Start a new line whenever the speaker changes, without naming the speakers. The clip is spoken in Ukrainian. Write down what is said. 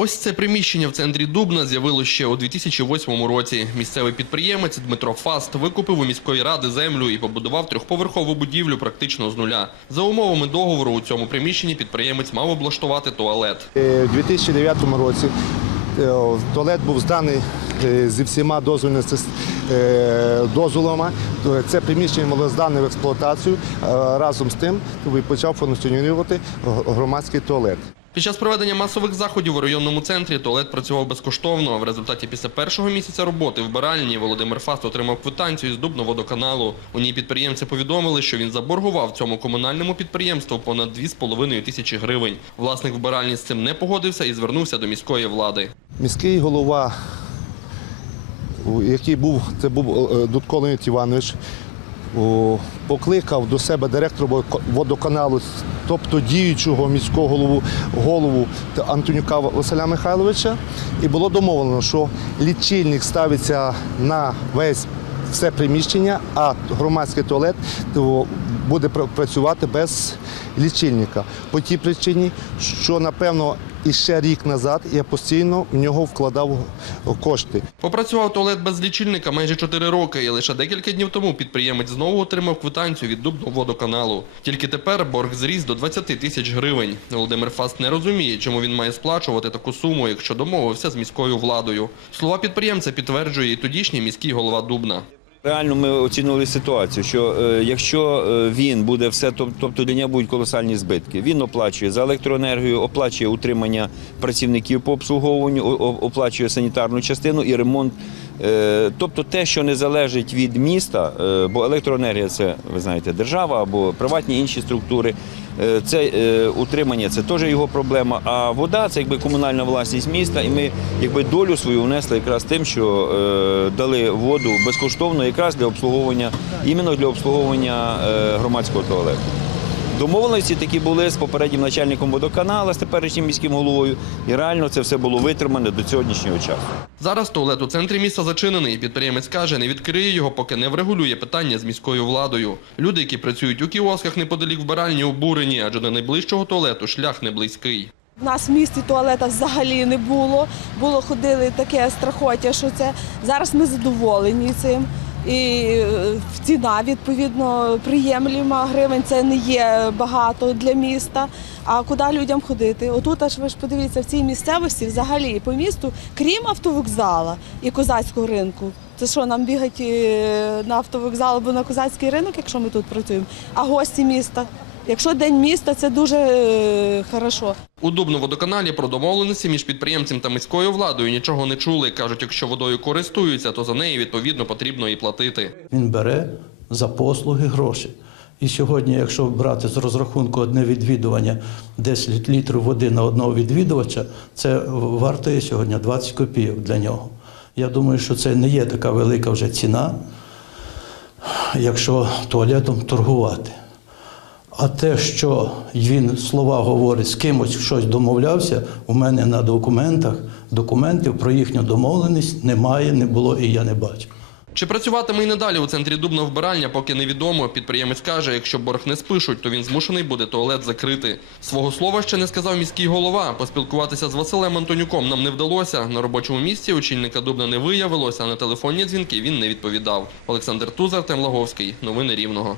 Ось це приміщення в центрі Дубна з'явилося ще у 2008 році. Місцевий підприємець Дмитро Фаст викупив у міської ради землю і побудував трьохповерхову будівлю практично з нуля. За умовами договору у цьому приміщенні підприємець мав облаштувати туалет.
Е, У 2009 році е, туалет був зданий е, зі всіма дозволами. Це приміщення було здане в експлуатацію. Разом з тим почав функціонувати громадський туалет.
Під час проведення масових заходів у районному центрі туалет працював безкоштовно. В результаті після першого місяця роботи в баральні Володимир Фаст отримав квитанцію з Дубноводоканалу. У ній підприємці повідомили, що він заборгував цьому комунальному підприємству понад 2,5 тисячі гривень. Власник вбиральні з цим не погодився і звернувся до міської влади.
Міський голова, який був, це був е, Дудко Леонід Іванович, покликав до себе директора водоканалу, тобто діючого міського голову, голову Антонюка Василя Михайловича. І було домовлено, що лічильник ставиться на весь все приміщення, а громадський туалет буде працювати без лічильника. По тій причині, що напевно і ще рік назад я постійно в нього вкладав кошти.
Попрацював туалет без лічильника майже 4 роки, і лише декілька днів тому підприємець знову отримав квитанцію від Дубноводоканалу. Тільки тепер борг зріс до 20 тисяч гривень. Володимир Фаст не розуміє, чому він має сплачувати таку суму, якщо домовився з міською владою. Слова підприємця підтверджує і тодішній міський голова Дубна.
Реально ми оцінили ситуацію, що е, якщо е, він буде все, тобто для нього будуть колосальні збитки. Він оплачує за електроенергію, оплачує утримання працівників по обслуговуванню, оплачує санітарну частину і ремонт. Е, Тобто те, що не залежить від міста, бо електроенергія це ви знаєте, держава або приватні інші структури. Е, Це е, утримання це теж його проблема. А вода це якби комунальна власність міста, і ми якби долю свою внесли якраз тим, що е, дали воду безкоштовно, якраз для обслуговування, іменно для обслуговування громадського туалету. Домовленості такі були з попереднім начальником водоканалу, з теперішнім міським головою, і реально це все було витримане до сьогоднішнього часу.
Зараз туалет у центрі міста зачинений. і Підприємець каже, не відкриє його, поки не врегулює питання з міською владою. Люди, які працюють у кіосках неподалік вбиральні, обурені, адже до найближчого туалету шлях не близький.
У нас в місті туалета взагалі не було. Було ходили таке страхоття, що це зараз ми задоволені цим. І е, ціна відповідно приємліма. Гривень це не є багато для міста. А куди людям ходити? Отут аж ви ж подивіться в цій місцевості, взагалі по місту, крім автовокзала і козацького ринку. Це що нам бігати е, на автовокзал або на козацький ринок, якщо ми тут працюємо? А гості міста? Якщо день міста, це дуже е, хорошо.
У Дубноводоканалі про домовленості між підприємцем та міською владою нічого не чули. Кажуть, якщо водою користуються, то за неї відповідно потрібно і платити.
Він бере за послуги гроші. І сьогодні, якщо брати з розрахунку одне відвідування 10 літрів води на одного відвідувача, це вартує сьогодні 20 копійок для нього. Я думаю, що це не є така велика вже ціна, якщо туалетом торгувати. А те, що він слова говорить з кимось щось домовлявся, у мене на документах документів про їхню домовленість немає, не було і я не бачу.
Чи працюватиме і надалі у центрі Дубна вбиральня, поки невідомо. Підприємець каже, якщо борг не спишуть, то він змушений буде туалет закрити. Свого слова ще не сказав міський голова. Поспілкуватися з Василем Антонюком нам не вдалося. На робочому місці очільника Дубна не виявилося, а на телефонні дзвінки він не відповідав. Олександр Тузар, Тем Лаговський. Новини Рівного.